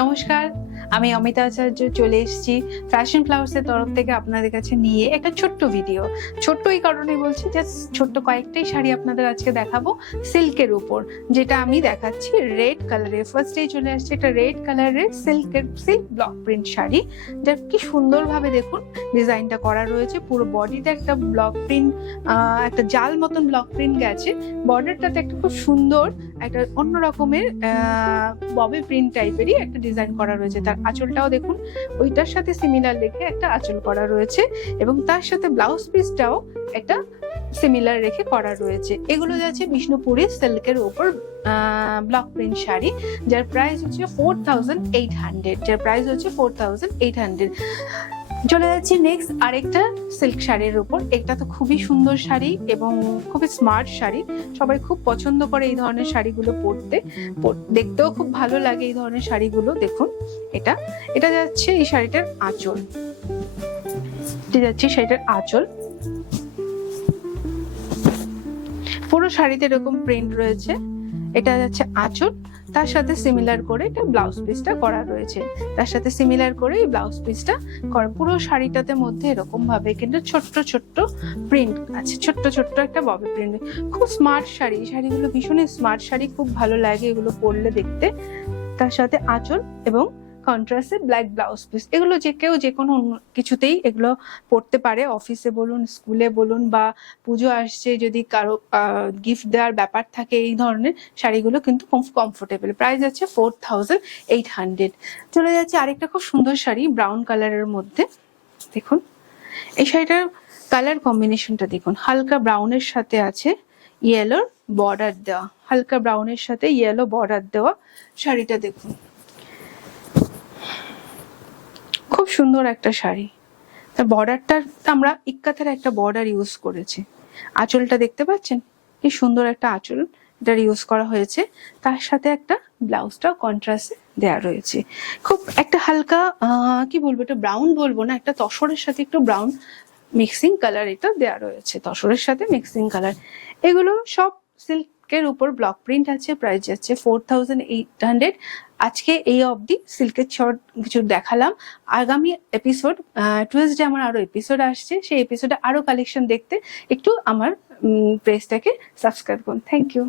নমস্কার, আমি অমিতা আচার্য চলে এসেছি ফ্যাশন ফ্লাওয়ার্সের তরফ থেকে আপনাদের কাছে নিয়ে একটা ছোট্ট ভিডিও। ছোট্ট এই কারণে বলছি যে ছোট্ট কয়েকটাই শাড়ি আপনাদের আজকে দেখাবো সিল্কের উপর, যেটা আমি দেখাচ্ছি রেড কালারের। ফার্স্টেই চলে আসছে একটা রেড কালারের সিল্ক ব্লক প্রিন্ট শাড়ি, যা কি সুন্দরভাবে দেখুন ডিজাইনটা করা রয়েছে। পুরো বডিতে একটা ব্লক প্রিন্ট, একটা জাল মতন ব্লক প্রিন্ট গেছে। বর্ডারটাতে একটা খুব সুন্দর একটা অন্য রকমের ববি প্রিন্ট টাইপেরই একটা ডিজাইন করা রয়েছে। তার আঁচলটাও দেখুন ওইটার সাথে সিমিলার রেখে একটা আঁচল করা রয়েছে, এবং তার সাথে ব্লাউজ পিসটাও একটা সিমিলার রেখে করা রয়েছে। এগুলো যাচ্ছে বিষ্ণুপুরি সিল্কের উপর ব্লক প্রিন্ট শাড়ি, যার প্রাইস হচ্ছে 4800। যার প্রাইস হচ্ছে 4800। চলে যাচ্ছি নেক্সট আরেকটা সিল্ক শাড়ির উপর। এটা তো খুবই সুন্দর শাড়ি এবং খুবই স্মার্ট শাড়ি। সবাই খুব পছন্দ করে এই ধরনের শাড়িগুলো পরতে, দেখতেও খুব ভালো লাগে এই ধরনের শাড়িগুলো। দেখুন এটা যাচ্ছে এই শাড়িটার আঁচল, শাড়িটার আঁচল। পুরো শাড়িতে এরকম প্রিন্ট রয়েছে। এটা যাচ্ছে আঁচল, তার সাথে সিমিলার করে এটা ব্লাউজ পিসটা করা রয়েছে। তার সাথে সিমিলার করে এই ব্লাউজ পিসটা করা। পুরো শাড়িটাতে মধ্যে এরকম ভাবে কিন্তু ছোট্ট ছোট্ট প্রিন্ট আছে, ছোট্ট ছোট্ট একটা ববি প্রিন্ট। খুব স্মার্ট শাড়ি, শাড়িগুলো ভীষণই স্মার্ট শাড়ি, খুব ভালো লাগে এগুলো পরলে দেখতে। তার সাথে আঁচল এবং কন্ট্রাস্টে ব্ল্যাক ব্লাউজ পিস। এগুলো যে কেউ যে কোনো কিছুতেই এগুলো পরতে পারে, অফিসে বলুন, স্কুলে বলুন, বা পুজো আসছে যদি কারো গিফট দেওয়ার ব্যাপার থাকে, এই ধরনের শাড়িগুলো কিন্তু খুব কমফোর্টেবল। প্রাইস আছে 4800। চলে যাচ্ছে আরেকটা খুব সুন্দর শাড়ি ব্রাউন কালারের মধ্যে। দেখুন এই শাড়িটার কালার কম্বিনেশনটা দেখুন, হালকা ব্রাউনের সাথে আছে ইয়েলোর বর্ডার দেওয়া, হালকা ব্রাউনের সাথে ইয়েলো বর্ডার দেওয়া শাড়িটা দেখুন, খুব সুন্দর একটা শাড়ি। তার বর্ডারটা আমরা ইক্কাতের একটা বর্ডার ইউজ করেছি। আঁচলটা দেখতে পাচ্ছেন কি সুন্দর একটা আঁচল এটার ইউজ করা হয়েছে। তার সাথে একটা ব্লাউজটা কন্ট্রাস্টে দেওয়া রয়েছে। খুব একটা হালকা কি বলবো, এটা ব্রাউন বলবো না, একটা তসরের সাথে একটু ব্রাউন মিক্সিং কালার এটা দেওয়া রয়েছে, তসরের সাথে মিক্সিং কালার। এগুলো সব সিল্কের উপর ব্লক প্রিন্ট আছে। প্রাইস যাচ্ছে 4800। আজকে এই অবধি সিল্কের শর্ট কিছু দেখালাম। আগামী এপিসোড টুয়েসডে আমার আরো এপিসোড আসছে, সেই এপিসোডে আরো কালেকশন দেখতে একটু আমার পেজটাকে সাবস্ক্রাইব করুন। Thank you.